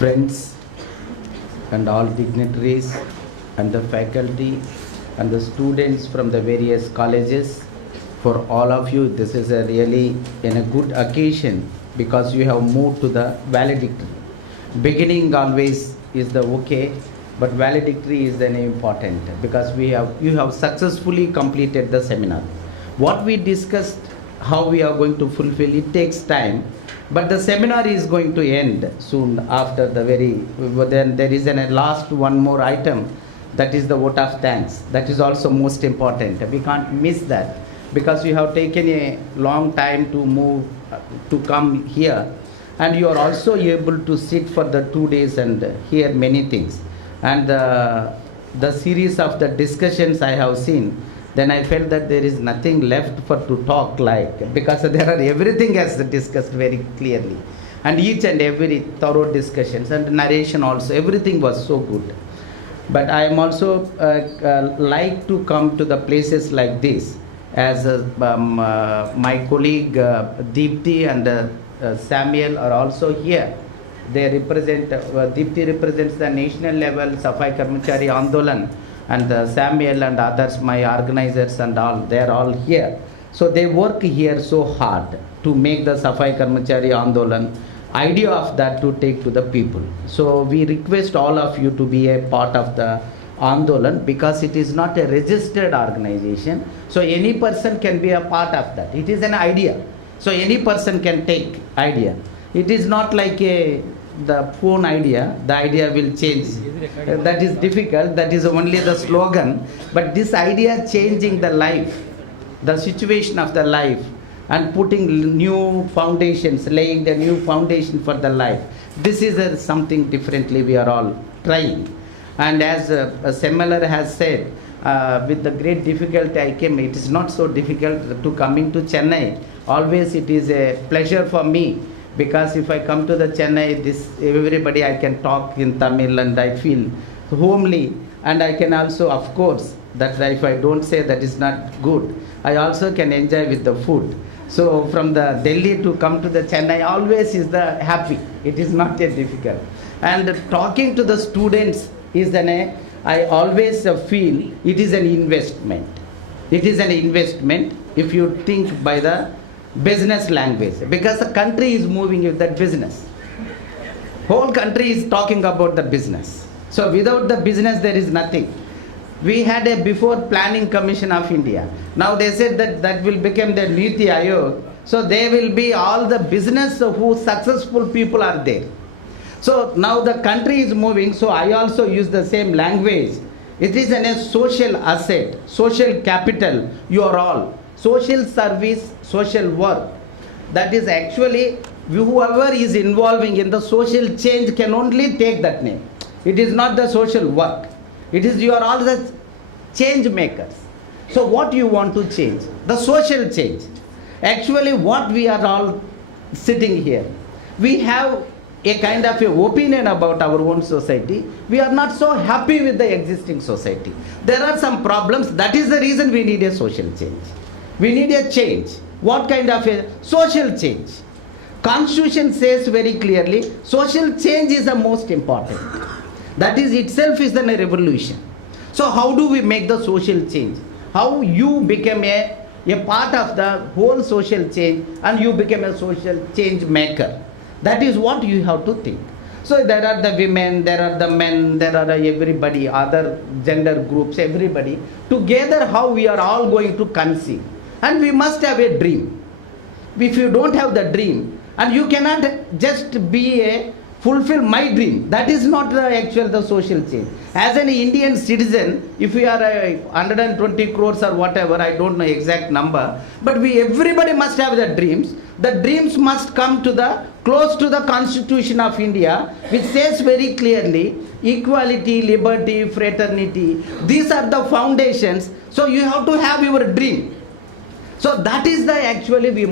friends and all dignitaries and the faculty and the students from the various colleges. For all of you, this is a really a good occasion because you have moved to the valedictory. Beginning always is the okay, but valedictory is then important because you have successfully completed the seminar. What we discussed, how we are going to fulfill, it takes time, but the seminar is going to end soon after then there is a last one more item, that is the vote of thanks. That is also most important. We can't miss that because you have taken a long time to move to come here, and you are also able to sit for the 2 days and hear many things. And the series of the discussions I have seen, then I felt that there is nothing left for to talk like, because there are everything has discussed very clearly, and each and every thorough discussions and narration also, everything was so good. But I am also like to come to the places like this, as my colleague Deepthi and Samuel are also here. They represent, Deepthi represents the national level Safai Karmachari Andolan, and Samuel and others, my organizers and all, they are all here. So they work here so hard to make the Safai Karmachari Andolan idea of that to take to the people. So we request all of you to be a part of the Andolan, because it is not a registered organization. So any person can be a part of that. It is an idea. So any person can take idea. It is not like the phone idea, the idea will change. That is difficult, that is only the slogan. But this idea changing the life, the situation of the life, and putting new foundations, laying the new foundation for the life. This is something differently we are all trying. And as Semilar has said, with the great difficulty I came, it is not so difficult to coming to Chennai. Always it is a pleasure for me, because if I come to the Chennai, everybody I can talk in Tamil and I feel homely, and I can also, of course, that if I don't say that is not good, I also can enjoy with the food. So from the Delhi to come to the Chennai always is the happy. It is not yet difficult. And talking to the students is I always feel it is an investment. It is an investment if you think by the business language, because the country is moving with that business. Whole country is talking about the business. So without the business there is nothing. We had a before planning commission of India. Now they said that will become the Niti Ayog. So there will be all the business who successful people are there. So now the country is moving, so I also use the same language. It is a social asset, social capital, you are all. Social service, social work. That is actually, whoever is involving in the social change can only take that name. It is not the social work. It is, you are all the change makers. So what you want to change? The social change. Actually what we are all sitting here, we have a kind of a opinion about our own society. We are not so happy with the existing society. There are some problems. That is the reason we need a social change. We need a change. What kind of a social change? Constitution says very clearly, social change is the most important. That is itself is the revolution. So how do we make the social change? How you become a part of the whole social change, and you become a social change maker. That is what you have to think. So there are the women, there are the men, there are everybody, other gender groups, everybody. Together how we are all going to conceive. And we must have a dream. If you don't have the dream, and you cannot just be fulfill my dream, that is not the social change. As an Indian citizen, if we are 120 crores or whatever, I don't know exact number, but everybody must have the dreams. The dreams must come to close to the Constitution of India, which says very clearly, equality, liberty, fraternity. These are the foundations. So you have to have your dream. So that is everybody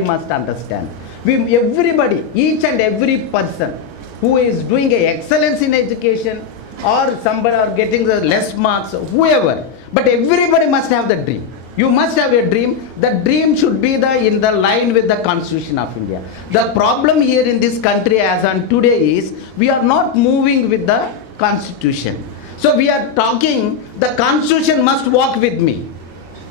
must understand. Everybody, each and every person who is doing excellence in education, or somebody are getting the less marks, whoever, but everybody must have the dream. You must have a dream. The dream should be in the line with the Constitution of India. The problem here in this country as on today is we are not moving with the Constitution. So we are talking the Constitution must walk with me.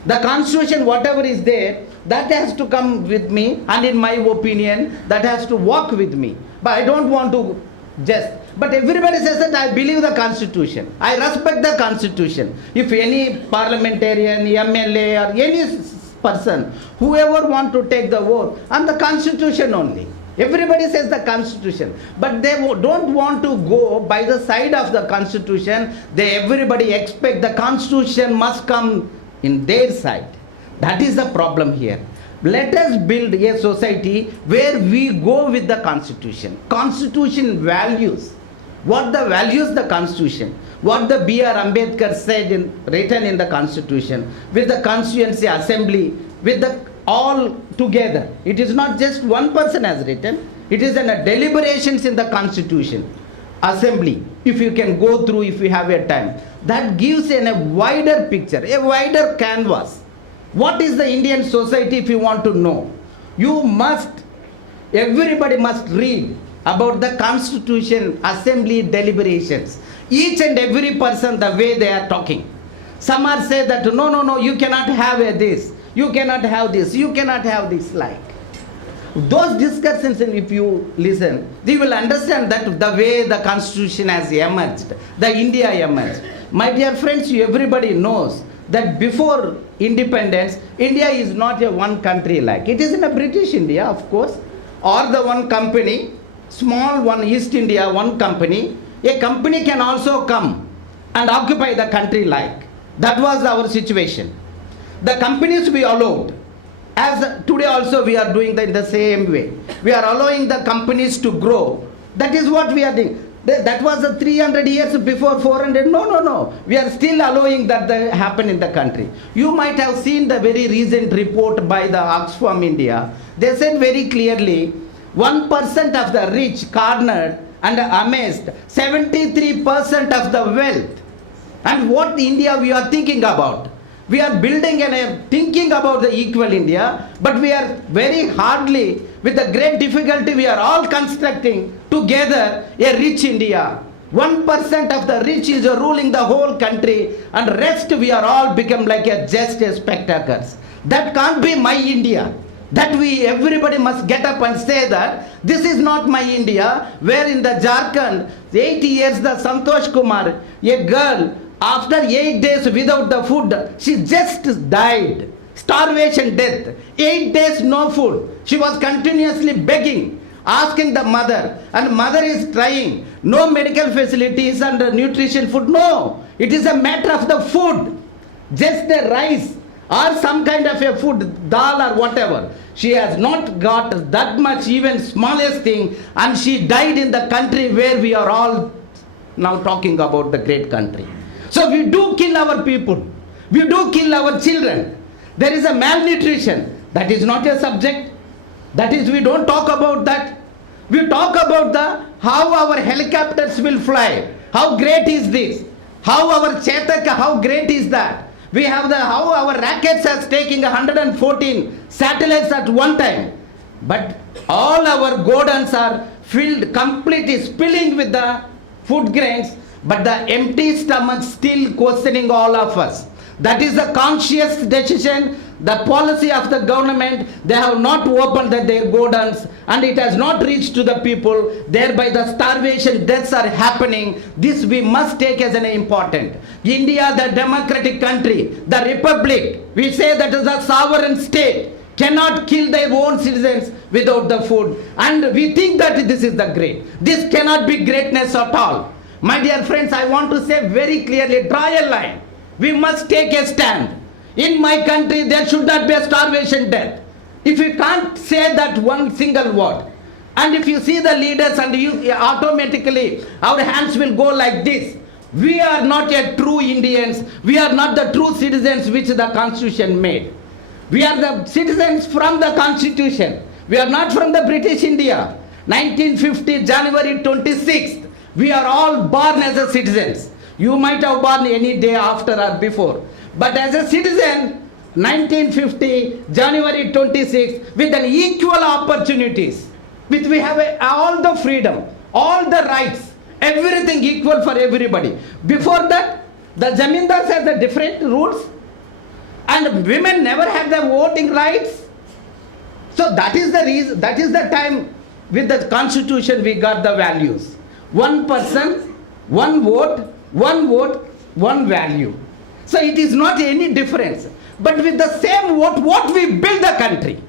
The Constitution, whatever is there, that has to come with me, and in my opinion, that has to walk with me. But I don't want to just. But everybody says that I believe the Constitution. I respect the Constitution. If any parliamentarian, MLA or any person, whoever want to take the vote, on the Constitution only. Everybody says the Constitution. But they don't want to go by the side of the Constitution. Everybody expect the Constitution must come in their side. That is the problem here. Let us build a society where we go with the Constitution. Constitution values. What the values the Constitution? What the B.R. Ambedkar said written in the Constitution, with the Constituency Assembly, with the all together. It is not just one person has written. It is in a deliberations in the Constitution Assembly. If you can go through, if you have a time, that gives a wider picture, a wider canvas. What is the Indian society if you want to know? Everybody must read about the Constitution Assembly deliberations. Each and every person, the way they are talking. Some are say that no, you cannot have this, you cannot have this, you cannot have this like. Those discussions, if you listen, you will understand that the way the Constitution has emerged, the India emerged. My dear friends, everybody knows that before independence, India is not a one country like. It is in a British India, of course, or the one company, small one, East India, one company. A company can also come and occupy the country like. That was our situation. The companies we allowed. As today also we are doing in the same way. We are allowing the companies to grow. That is what we are doing. That was 300 years before 400. No. We are still allowing that happen in the country. You might have seen the very recent report by the Oxfam India. They said very clearly, 1% of the rich cornered and amassed 73% of the wealth. And what India we are thinking about? We are building and thinking about the equal India, but we are very hardly, with a great difficulty, we are all constructing together a rich India. 1% of the rich is ruling the whole country, and rest we are all become like just spectators. That can't be my India. That everybody must get up and say that this is not my India, where in the Jharkhand, 8 years the Santosh Kumar, a girl, after 8 days without the food, she just died. Starvation death. 8 days no food. She was continuously begging, asking the mother, and mother is trying. No medical facilities and nutrition food. No. It is a matter of the food. Just the rice or some kind of a food, dal or whatever. She has not got that much, even smallest thing, and she died in the country where we are all now talking about the great country. So we do kill our people. We do kill our children. There is a malnutrition. That is not a subject. That is, we don't talk about that. We talk about how our helicopters will fly. How great is this? How our Chetaka, how great is that? We have how our rockets are taking 114 satellites at one time. But all our godowns are filled, completely spilling with the food grains. But the empty stomach still questioning all of us. That is a conscious decision, the policy of the government. They have not opened their godowns, and it has not reached to the people. Thereby the starvation deaths are happening. This we must take as an important. India, the democratic country, the republic, we say that is a sovereign state, cannot kill their own citizens without the food. And we think that this is the great. This cannot be greatness at all. My dear friends, I want to say very clearly, draw a line. We must take a stand. In my country, there should not be a starvation death. If you can't say that one single word, and if you see the leaders and you automatically, our hands will go like this. We are not yet true Indians. We are not the true citizens which the Constitution made. We are the citizens from the Constitution. We are not from the British India. 1950, January 26th. We are all born as citizens. You might have born any day after or before. But as a citizen, 1950, January 26, with an equal opportunities, with we have all the freedom, all the rights, everything equal for everybody. Before that, the zamindars had the different rules, and women never had the voting rights. So that is the reason, that is the time with the constitution we got the values. One person, one vote, one value. So it is not any difference. But with the same vote, what we build the country?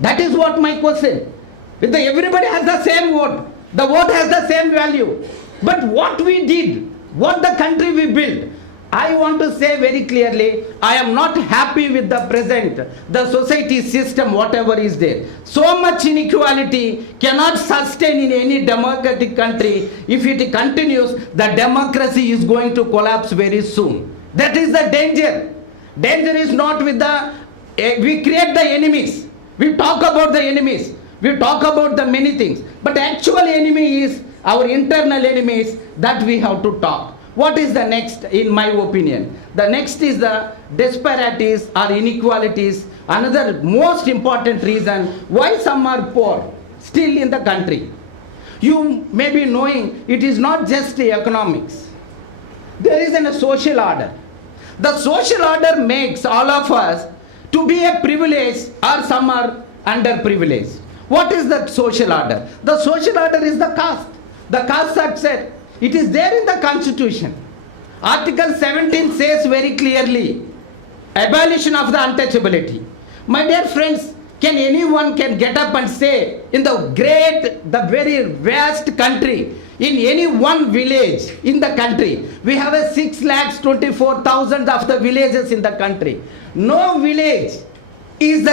That is what my question. With the, everybody has the same vote. The vote has the same value. But what we did, what the country we built, I want to say very clearly, I am not happy with the present, the society system, whatever is there. So much inequality cannot sustain in any democratic country. If it continues, the democracy is going to collapse very soon. That is the danger. Danger is not with the, we create the enemies. We talk about the enemies. We talk about the many things. But actual enemy is our internal enemies that we have to talk. What is the next, in my opinion? The next is the disparities or inequalities. Another most important reason why some are poor still in the country. You may be knowing it is not just the economics. There is a social order. The social order makes all of us to be a privilege, or some are underprivileged. What is the social order? The social order is the caste. The caste structure. It is there in the constitution. Article 17 says very clearly, abolition of the untouchability. My dear friends, can anyone can get up and say in the great, the very vast country, in any one village in the country, we have a 6,24,000 of the villages in the country. No village is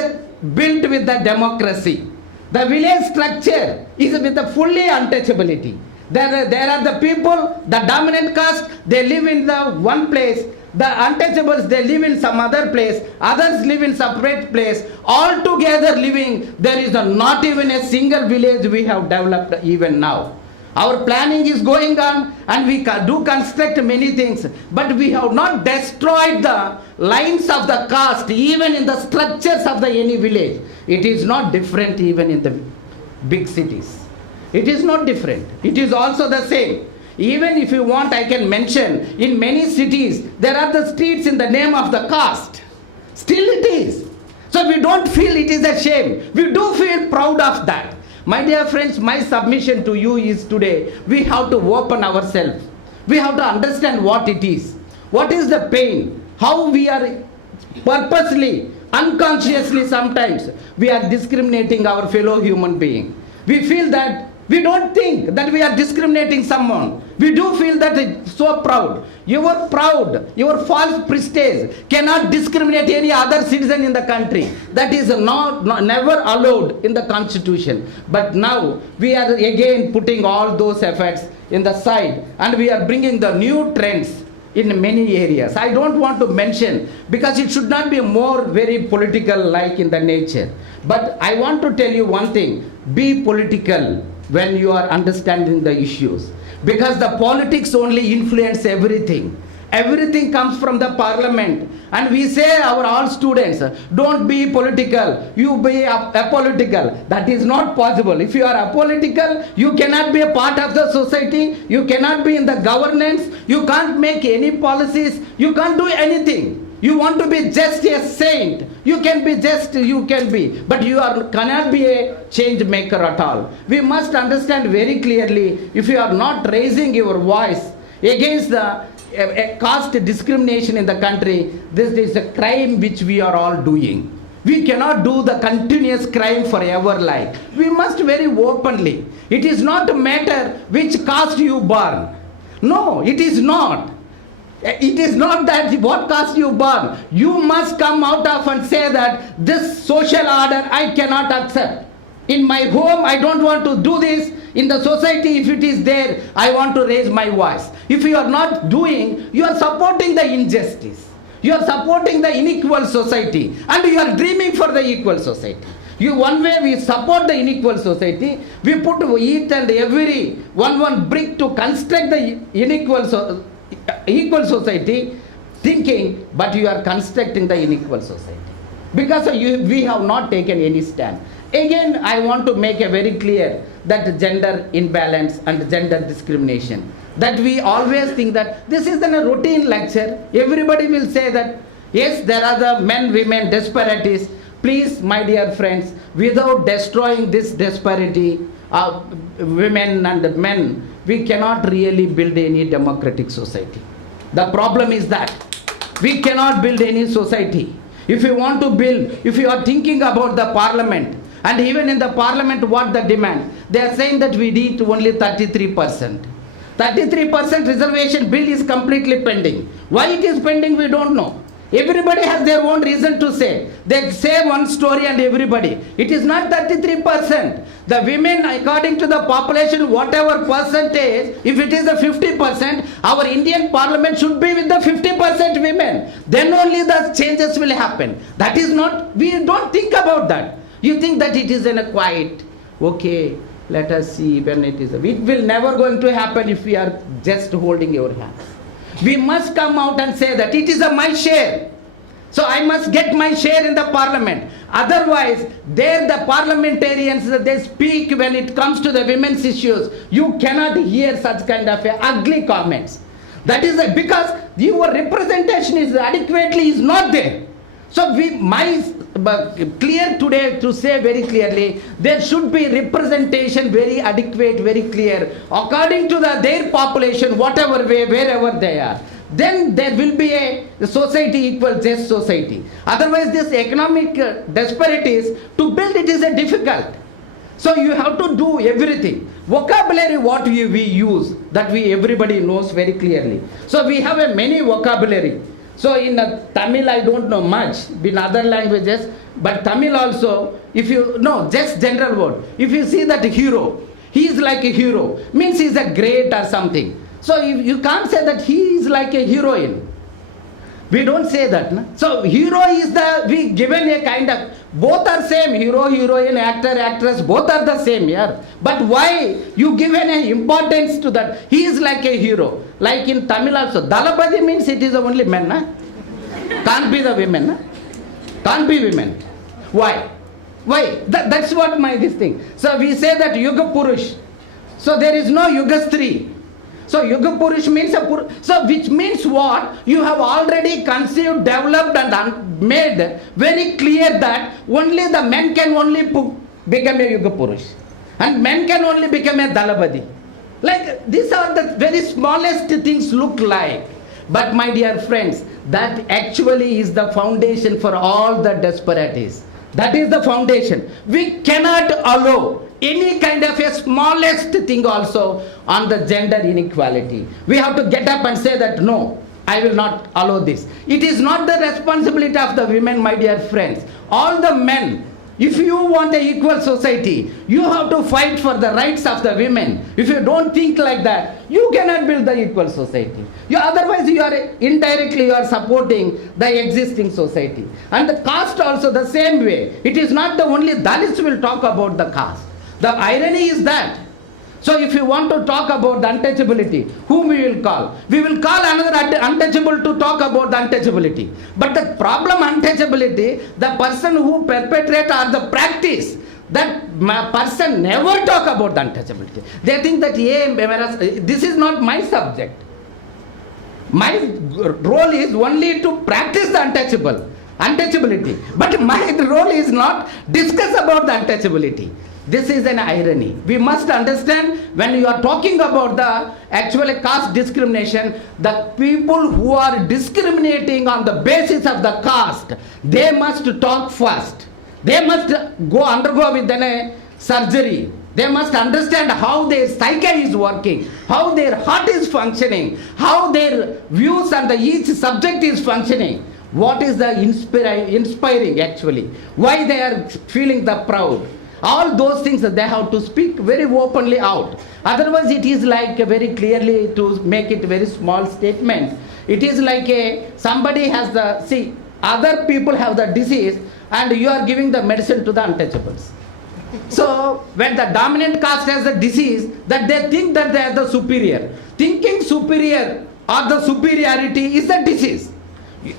built with the democracy. The village structure is with the fully untouchability. There are the people, the dominant caste, they live in the one place. The untouchables, they live in some other place. Others live in separate place. All together living, there is not even a single village we have developed even now. Our planning is going on and we do construct many things. But we have not destroyed the lines of the caste even in the structures of the any village. It is not different even in the big cities. It is not different. It is also the same. Even if you want, I can mention, in many cities, there are the streets in the name of the caste. Still it is. So we don't feel it is a shame. We do feel proud of that. My dear friends, my submission to you is today, we have to open ourselves. We have to understand what it is. What is the pain? How we are purposely, unconsciously sometimes, we are discriminating our fellow human being. We feel that we don't think that we are discriminating someone. We do feel that it's so proud. Your proud, your false prestige cannot discriminate any other citizen in the country. That is never allowed in the constitution. But now we are again putting all those efforts in the side and we are bringing the new trends in many areas. I don't want to mention because it should not be more very political like in the nature. But I want to tell you one thing. Be political when you are understanding the issues, because the politics only influence everything. Everything comes from the parliament, and we say our all students, don't be political, you be apolitical. That is not possible. If you are apolitical, you cannot be a part of the society, you cannot be in the governance, you can't make any policies, you can't do anything. You want to be just a saint, you can be just, you can be, but you cannot be a change maker at all. We must understand very clearly, if you are not raising your voice against the caste discrimination in the country, this is a crime which we are all doing. We cannot do the continuous crime forever like. We must very openly. It is not a matter which caste you born. No, it is not. It is not that what caste you born. You must come out of and say that this social order I cannot accept. In my home I don't want to do this. In the society if it is there, I want to raise my voice. If you are not doing, you are supporting the injustice. You are supporting the unequal society and you are dreaming for the equal society. One way we support the unequal society, we put each and every one brick to construct the equal society. thinking, but you are constructing the unequal society. Because we have not taken any stand. Again, I want to make it very clear that gender imbalance and gender discrimination, that we always think that this is a routine lecture. Everybody will say that, yes, there are the men-women disparities. Please, my dear friends, without destroying this disparity of women and men, we cannot really build any democratic society. The problem is that we cannot build any society. If you want to build, if you are thinking about the parliament, and even in the parliament what the demand, they are saying that we need only 33%. 33% reservation bill is completely pending. Why it is pending, we don't know. Everybody has their own reason to say. They say one story and everybody. It is not 33%. The women, according to the population, whatever percentage, if it is the 50%, our Indian parliament should be with the 50% women. Then only the changes will happen. That is not, we don't think about that. You think that it is in a quiet, okay, let us see when it is. It will never going to happen if we are just holding your hands. We must come out and say that it is my share. So I must get my share in the parliament. Otherwise, there the parliamentarians, they speak when it comes to the women's issues. You cannot hear such kind of ugly comments. That is because your representation is adequately is not there. So clear today to say very clearly, there should be representation very adequate, very clear, according to their population, whatever way, wherever they are. Then there will be a society equal just society. Otherwise, this economic disparities, to build it is difficult. So you have to do everything. Vocabulary what we use, that everybody knows very clearly. So we have a many vocabulary. So in Tamil, I don't know much, in other languages, but Tamil also, if you know, just general word. If you see that hero, he is like a hero, means he is a great or something. So you can't say that he is like a heroine. We don't say that. No? So hero is we given a kind of, both are same, hero, heroine, actor, actress, both are the same, yeah. But why you given an importance to that? He is like a hero. Like in Tamil also, Dalapati means it is only men, na? Can't be the women, na? Can't be women. Why? Why? That's what this thing. So we say that Yuga Purush. So there is no Yuga Stri. So Yuga Purush means so which means what? You have already conceived, developed and made very clear that only the men can only become a Yuga Purush. And men can only become a Dalapati. Like these are the very smallest things look like. But my dear friends, that actually is the foundation for all the disparities. That is the foundation. We cannot allow any kind of a smallest thing also on the gender inequality. We have to get up and say that no, I will not allow this. It is not the responsibility of the women, my dear friends. All the men, if you want an equal society, you have to fight for the rights of the women. If you don't think like that, you cannot build the equal society. Otherwise, you are indirectly you are supporting the existing society. And the caste also the same way. It is not the only Dalits will talk about the caste. The irony is that. So if you want to talk about the untouchability, whom we will call? We will call another untouchable to talk about the untouchability. But the problem untouchability, the person who perpetrate or the practice, that person never talk about the untouchability. They think that this is not my subject. My role is only to practice the untouchability. But my role is not discuss about the untouchability. This is an irony. We must understand when you are talking about the actual caste discrimination, the people who are discriminating on the basis of the caste, they must talk first. They must undergo with a surgery. They must understand how their psyche is working, how their heart is functioning, how their views and each subject is functioning. What is the inspiring actually? Why they are feeling the proud? All those things they have to speak very openly out. Otherwise it is like very clearly to make it very small statement. It is like somebody has other people have the disease and you are giving the medicine to the untouchables. So when the dominant caste has the disease, that they think that they are the superior. Thinking superior or the superiority is the disease.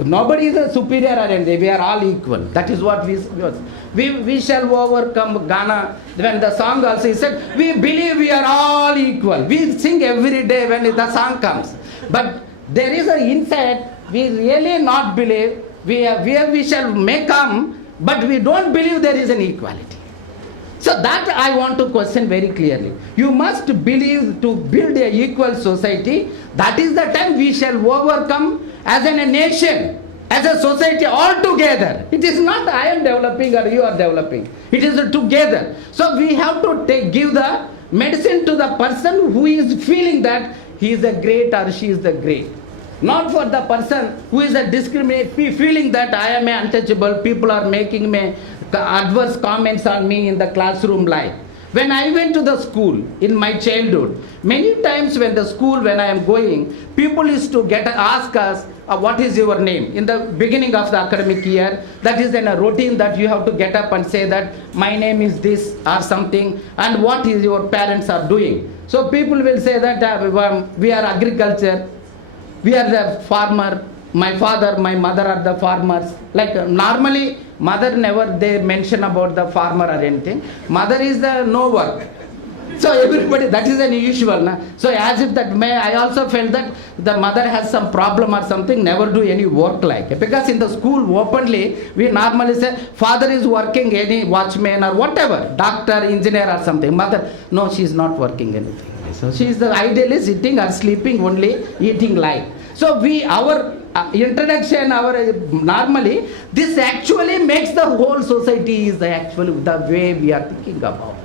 Nobody is a superior or anything. We are all equal. That is what we shall overcome Ghana. When the song also he said, we believe we are all equal. We sing every day when the song comes. But there is an inside, we really not believe, we shall may come, but we don't believe there is an equality. So that I want to question very clearly. You must believe to build a equal society. That is the time we shall overcome as a nation, as a society all together. It is not I am developing or you are developing. It is together. So we have to give the medicine to the person who is feeling that he is the great or she is the great. Not for the person who is a discriminate, feeling that I am untouchable, people are making me adverse comments on me in the classroom life. When I went to the school in my childhood, many times when I am going, people used to ask us, what is your name? In the beginning of the academic year, that is in a routine that you have to get up and say that my name is this or something, and what is your parents are doing. So people will say that we are agriculture, we are the farmer, my father, my mother are the farmers. Like normally, mother never they mention about the farmer or anything. Mother is the no work. So everybody, that is unusual. Na? So as if that I also felt that the mother has some problem or something, never do any work like. Because in the school openly, we normally say, father is working any watchman or whatever, doctor, engineer or something. Mother, no, she is not working anything. So she is the ideally sitting or sleeping only, eating light. So our introduction, normally, this actually makes the whole society is actually the way we are thinking about.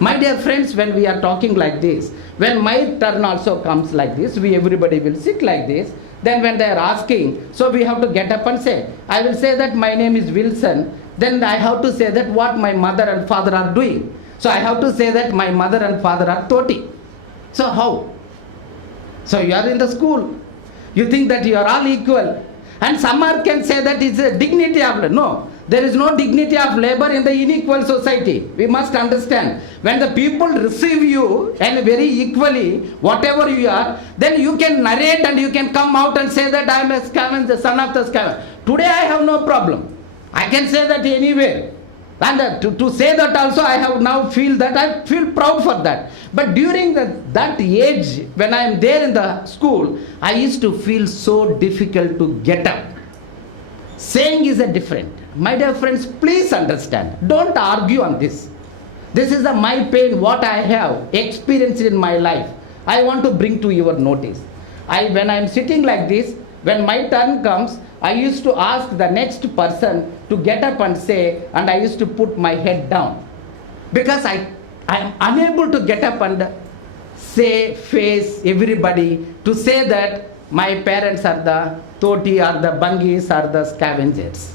My dear friends, when we are talking like this, when my turn also comes like this, everybody will sit like this. Then when they are asking, so we have to get up and say, I will say that my name is Wilson. Then I have to say that what my mother and father are doing. So I have to say that my mother and father are 30. So how? So you are in the school. You think that you are all equal. And some can say that it's a dignity of labor. No, there is no dignity of labor in the unequal society. We must understand. When the people receive you and very equally, whatever you are, then you can narrate and you can come out and say that I am a scavenger, the son of the scavenger. Today I have no problem. I can say that anywhere. And to say that also I have now feel that I feel proud for that. But during that age, when I am there in the school, I used to feel so difficult to get up. Saying is a different. My dear friends, please understand. Don't argue on this. This is my pain, what I have experienced in my life. I want to bring to your notice. When I am sitting like this, when my turn comes, I used to ask the next person to get up and say, and I used to put my head down. Because I am unable to get up and say, face everybody, to say that my parents are the Toti or the Bungis or the scavengers.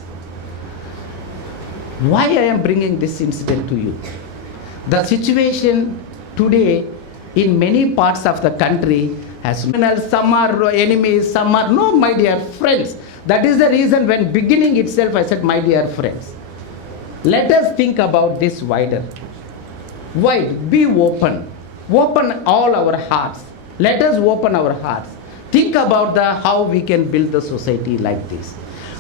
Why I am bringing this incident to you? The situation today in many parts of the country has some are enemies, some are no, my dear friends. That is the reason when beginning itself I said, my dear friends, let us think about this wider. Wide, be open. Open all our hearts. Let us open our hearts. Think about how we can build the society like this.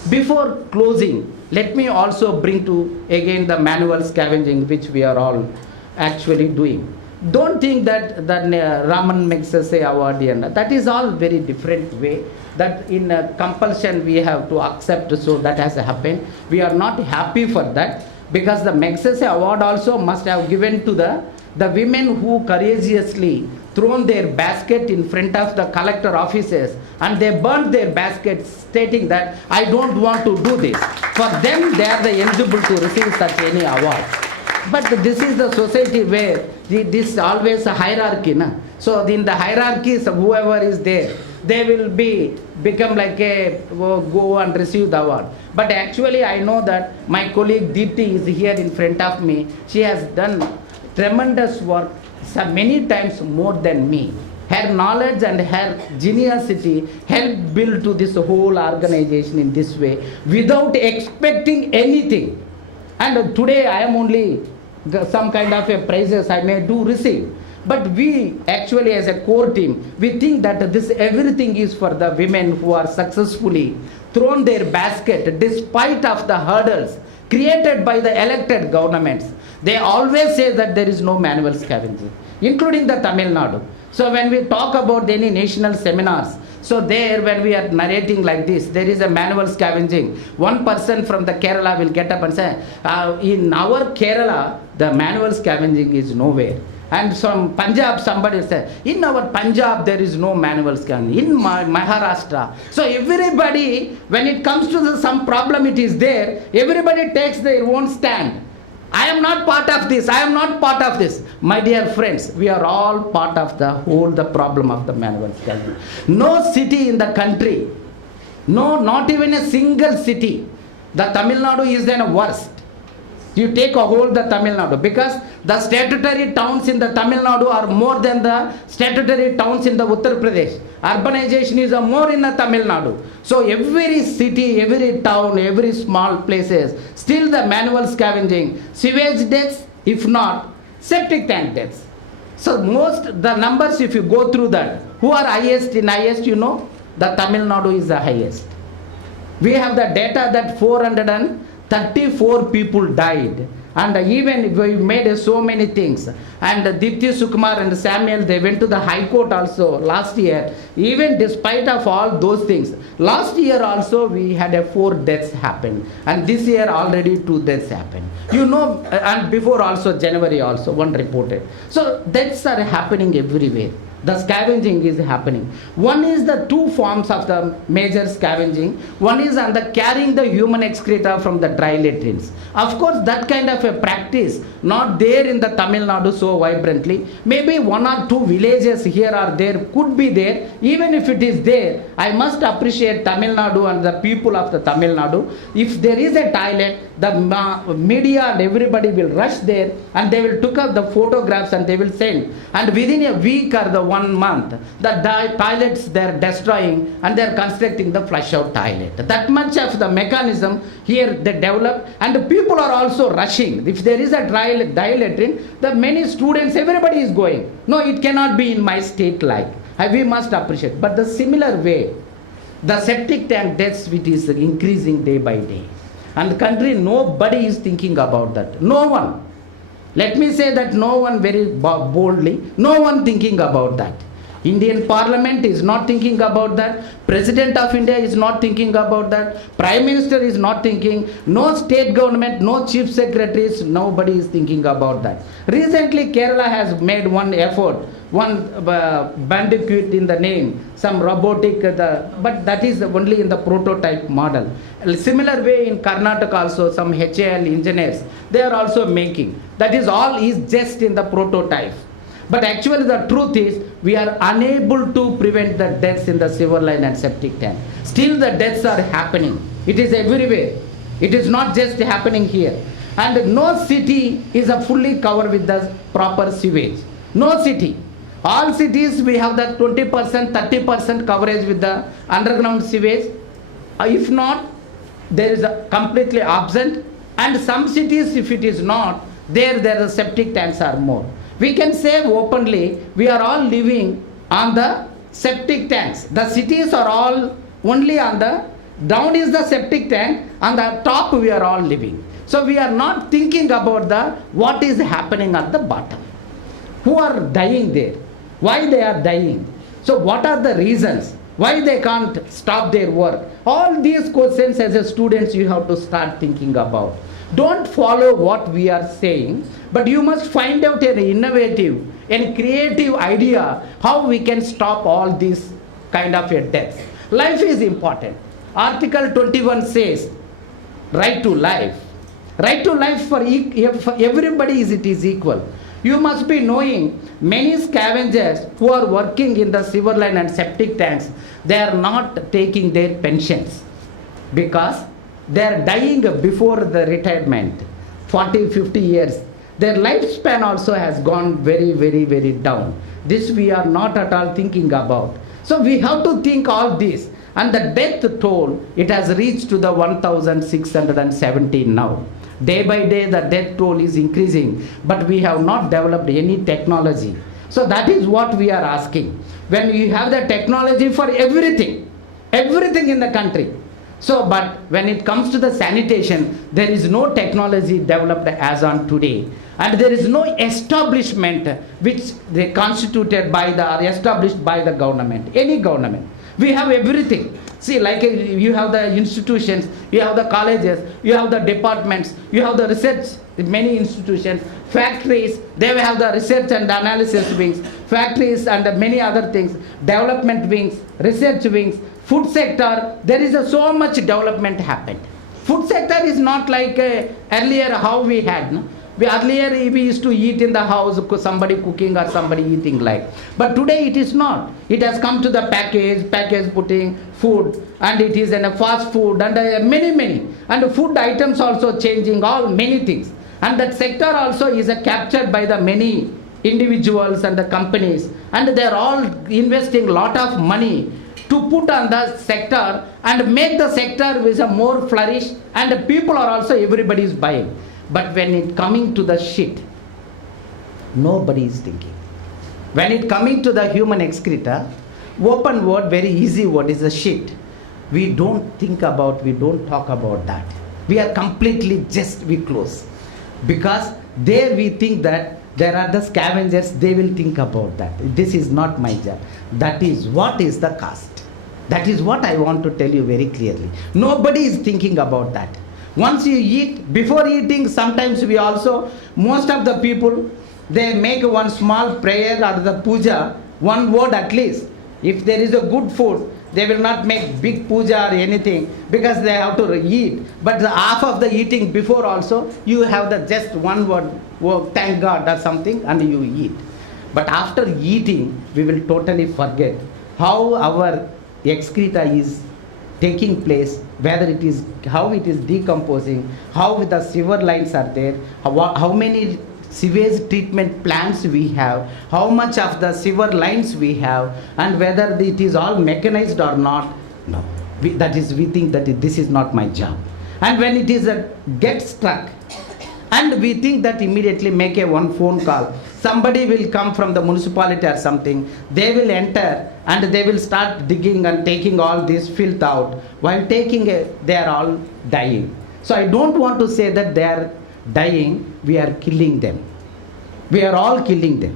Before closing, let me also bring to again the manual scavenging which we are all actually doing. Don't think that Raman Magsaysay award and that is all very different way. That in compulsion we have to accept, so that has happened. We are not happy for that, because the Magsaysay award also must have given to the women who courageously thrown their basket in front of the collector offices and they burnt their baskets stating that I don't want to do this. For them, they are eligible to receive such any award. But this is the society where this always a hierarchy. Na? So in the hierarchies, whoever is there, they will become like go and receive the award. But actually I know that my colleague Deepti is here in front of me. She has done tremendous work, many times more than me. Her knowledge and her geniusity helped build to this whole organization in this way without expecting anything. And today I am only some kind of a prizes I may do receive. But we actually as a core team, we think that this everything is for the women who are successfully thrown their basket despite of the hurdles created by the elected governments. They always say that there is no manual scavenging, including the Tamil Nadu. So when we talk about any national seminars, so there when we are narrating like this, there is a manual scavenging. One person from the Kerala will get up and say, in our Kerala, the manual scavenging is nowhere. And from Punjab, somebody said, in our Punjab, there is no manual scavenging. In Maharashtra. So everybody, when it comes to some problem, it is there. Everybody takes their own stand. I am not part of this. I am not part of this. My dear friends, we are all part of the problem of the manual scavenging. No city in the country, no, not even a single city. The Tamil Nadu is then worst. You take a whole the Tamil Nadu, because the statutory towns in the Tamil Nadu are more than the statutory towns in the Uttar Pradesh. Urbanization is more in the Tamil Nadu. So every city, every town, every small places, still the manual scavenging, sewage deaths, if not, septic tank deaths. So the numbers, if you go through that, who are highest in highest, you know, the Tamil Nadu is the highest. We have the data that 434 people died, and even we made so many things. And Dipti Sukumar and Samuel, they went to the High Court also last year. Even despite of all those things, last year also we had 4 deaths happen, and this year already 2 deaths happened. You know, and before also January also 1 reported. So deaths are happening everywhere. The scavenging is happening. One is the 2 forms of the major scavenging. One is on the carrying the human excreta from the dry latrines. Of course, that kind of a practice not there in the Tamil Nadu so vibrantly. Maybe 1 or 2 villages here or there could be there. Even if it is there, I must appreciate Tamil Nadu and the people of the Tamil Nadu. If there is a toilet, the media and everybody will rush there, and they will took up the photographs and they will send. And within a week or the 1 month, the toilets they are destroying, and they are constructing the flush out toilet. That much of the mechanism here they develop, and the people are also rushing. If there is a dry latrine, the many students, everybody is going. No, it cannot be in my state like. We must appreciate. But the similar way, the septic tank deaths, which is increasing day by day. And the country, nobody is thinking about that. No one. Let me say that no one very boldly, no one thinking about that. Indian Parliament is not thinking about that. President of India is not thinking about that. Prime Minister is not thinking. No state government, no chief secretaries, nobody is thinking about that. Recently, Kerala has made one effort, one bandicoot in the name, some robotic, but that is only in the prototype model. A similar way in Karnataka also, some HAL engineers, they are also making. That is all is just in the prototype. But actually the truth is, we are unable to prevent the deaths in the sewer line and septic tank. Still the deaths are happening. It is everywhere. It is not just happening here. And no city is fully covered with the proper sewage. No city. All cities we have the 20%, 30% coverage with the underground sewage. If not, there is a completely absent. And some cities, if it is not, there the septic tanks are more. We can say openly, we are all living on the septic tanks. The cities are all only on the, down is the septic tank, on the top we are all living. So we are not thinking about what is happening at the bottom. Who are dying there? Why they are dying? So what are the reasons? Why they can't stop their work? All these questions as a students you have to start thinking about. Don't follow what we are saying, but you must find out an innovative and creative idea how we can stop all these kind of deaths. Life is important. Article 21 says, right to life. Right to life for everybody it is equal. You must be knowing many scavengers who are working in the sewer line and septic tanks, they are not taking their pensions because they are dying before the retirement, 40, 50 years. Their lifespan also has gone very, very, very down. This we are not at all thinking about. So we have to think all this. And the death toll, it has reached to the 1,617 now. Day by day the death toll is increasing, but we have not developed any technology. So that is what we are asking. When you have the technology for everything in the country. So, but when it comes to the sanitation, there is no technology developed as on today. And there is no establishment which they constituted by the, or established by the government, any government. We have everything. See, like you have the institutions, you have the colleges, you have the departments, you have the research, many institutions, factories, they will have the research and analysis wings, factories and many other things, development wings, research wings, food sector, there is so much development happened. Food sector is not like earlier how we had. No? Earlier we used to eat in the house, somebody cooking or somebody eating like. But today it is not. It has come to the package putting food, and it is in a fast food and many. And food items also changing, all many things. And that sector also is captured by the many individuals and the companies. And they are all investing lot of money to put on the sector and make the sector with a more flourish, and the people are also, everybody is buying. But when it coming to the shit, nobody is thinking. When it coming to the human excreta, open word, very easy word is the shit. We don't think about, we don't talk about that. We are completely we close. Because there we think that there are the scavengers, they will think about that. This is not my job. That is what is the cost. That is what I want to tell you very clearly. Nobody is thinking about that. Once you eat, before eating, sometimes we also, most of the people, they make one small prayer or the puja, one word at least. If there is a good food, they will not make big puja or anything because they have to eat. But the half of the eating before also, you have the just one word, thank God or something, and you eat. But after eating, we will totally forget how our excreta is taking place, whether it is, how it is decomposing, how the sewer lines are there, how many sewage treatment plants we have, how much of the sewer lines we have, and whether it is all mechanized or not. No, we think that this is not my job. And when it is get struck, and we think that immediately make one phone call, somebody will come from the municipality or something, they will enter and they will start digging and taking all this filth out. While taking they are all dying. So I don't want to say that they are dying, we are killing them. We are all killing them.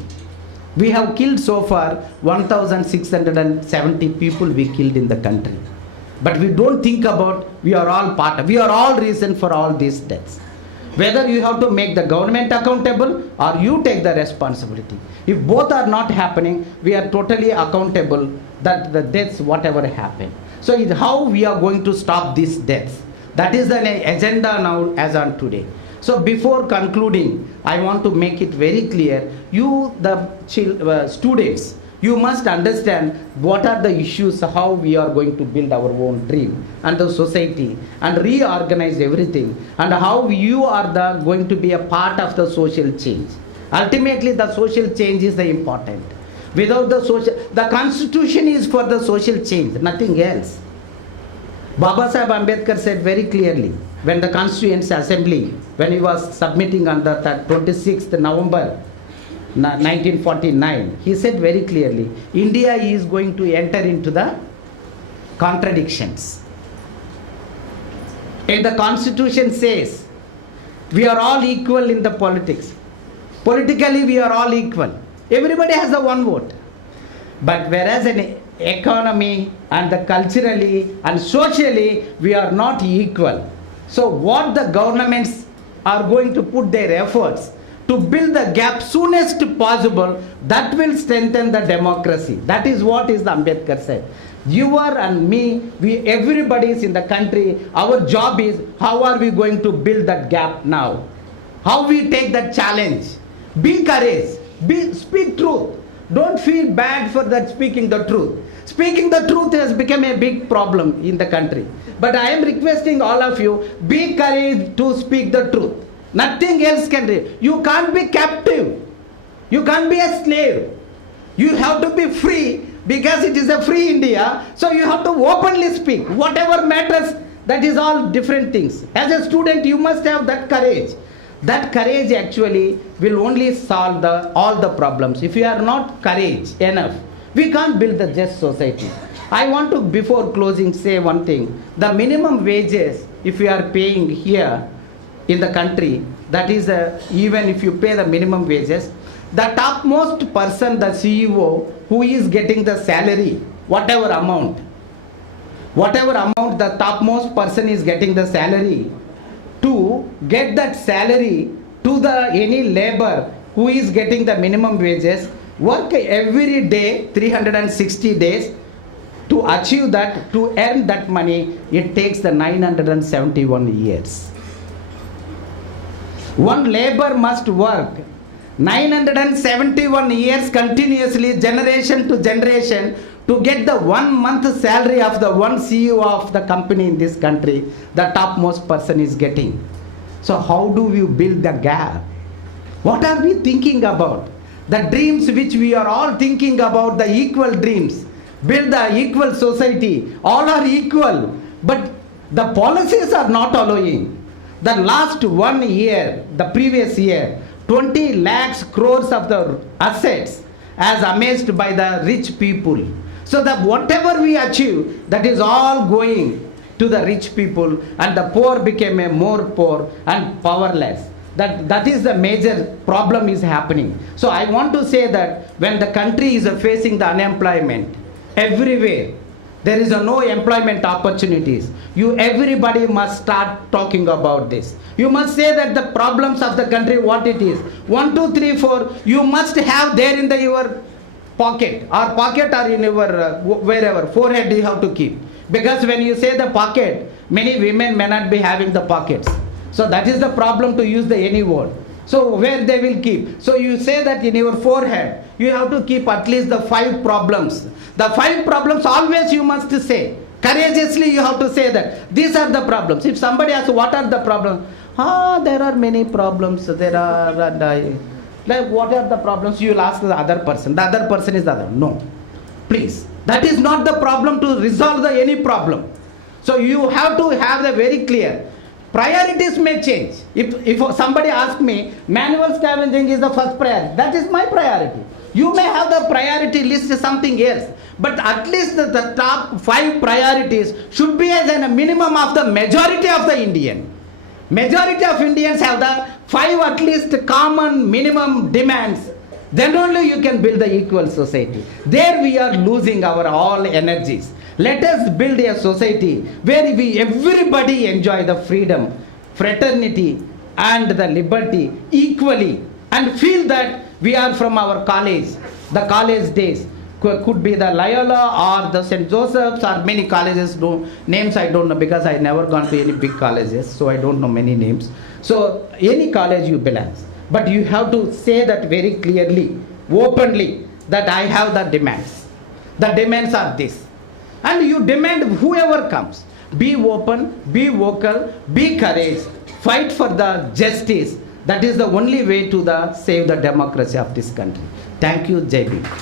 We have killed so far 1,670 people we killed in the country. But we don't think about, we are all reason for all these deaths. Whether you have to make the government accountable or you take the responsibility. If both are not happening, we are totally accountable that the deaths, whatever happened. So it's how we are going to stop these deaths. That is the agenda now as on today. So before concluding, I want to make it very clear, you the students, you must understand what are the issues, how we are going to build our own dream and the society and reorganize everything, and how you are going to be a part of the social change. Ultimately, the social change is the important. Without the constitution is for the social change, nothing else. Baba Sahib Ambedkar said very clearly, when the Constituent Assembly, when he was submitting on the 26th November 1949, he said very clearly, India is going to enter into the contradictions. And the Constitution says, we are all equal in the politics. Politically, we are all equal. Everybody has the one vote. But whereas in economy and the culturally and socially, we are not equal. So what the governments are going to put their efforts to build the gap soonest possible, that will strengthen the democracy. That is what is the Ambedkar said. You are and me, everybody is in the country. Our job is, how are we going to build that gap now? How we take that challenge? Be courage. Speak truth. Don't feel bad for that speaking the truth. Speaking the truth has become a big problem in the country. But I am requesting all of you, be courage to speak the truth. Nothing else can do. You can't be captive. You can't be a slave. You have to be free because it is a free India. So you have to openly speak. Whatever matters, that is all different things. As a student, you must have that courage. That courage actually will only solve all the problems. If you are not courage enough, we can't build the just society. I want to, before closing, say one thing. The minimum wages, if you are paying here in the country, that is even if you pay the minimum wages, the topmost person, the CEO, who is getting the salary, whatever amount the topmost person is getting the salary, to get that salary to the any labor who is getting the minimum wages, work every day 360 days to achieve that, to earn that money, it takes the 971 years. One labor must work 971 years continuously, generation to generation, to get the 1 month salary of the one CEO of the company in this country, the topmost person is getting. So how do we build the gap? What are we thinking about? The dreams which we are all thinking about, the equal dreams, build the equal society, all are equal, but the policies are not allowing. The last 1 year, the previous year, 20 lakhs crores of the assets as amazed by the rich people. So that whatever we achieve, that is all going to the rich people, and the poor became a more poor and powerless. That is the major problem is happening. So I want to say that when the country is facing the unemployment everywhere, there is no employment opportunities. Everybody must start talking about this. You must say that the problems of the country, what it is. 1, 2, 3, 4, you must have there in your pocket or in your wherever, forehead you have to keep. Because when you say the pocket, many women may not be having the pockets. So that is the problem to use the any word. So where they will keep. So you say that in your forehead, you have to keep at least the 5 problems. The 5 problems always you must say. Courageously you have to say that. These are the problems. If somebody asks what are the problems? There are many problems. There are, like what are the problems? You will ask the other person. The other person is the other. No. Please. That is not the problem to resolve any problem. So you have to have the very clear. Priorities may change. If somebody asks me, manual scavenging is the first priority. That is my priority. You may have the priority list something else. But at least the top 5 priorities should be as a minimum of the majority of the Indian. Majority of Indians have the 5 at least common minimum demands. Then only you can build the equal society. There we are losing our all energies. Let us build a society where everybody enjoy the freedom, fraternity and the liberty equally, and feel that we are from our college, the college days. Could be the Loyola or the St. Joseph's or many colleges. Names I don't know because I never gone to any big colleges, so I don't know many names. So any college you belong, but you have to say that very clearly, openly, that I have the demands. The demands are this. And you demand whoever comes. Be open, be vocal, be courageous, fight for the justice. That is the only way to save the democracy of this country. Thank you, Jai Bhim.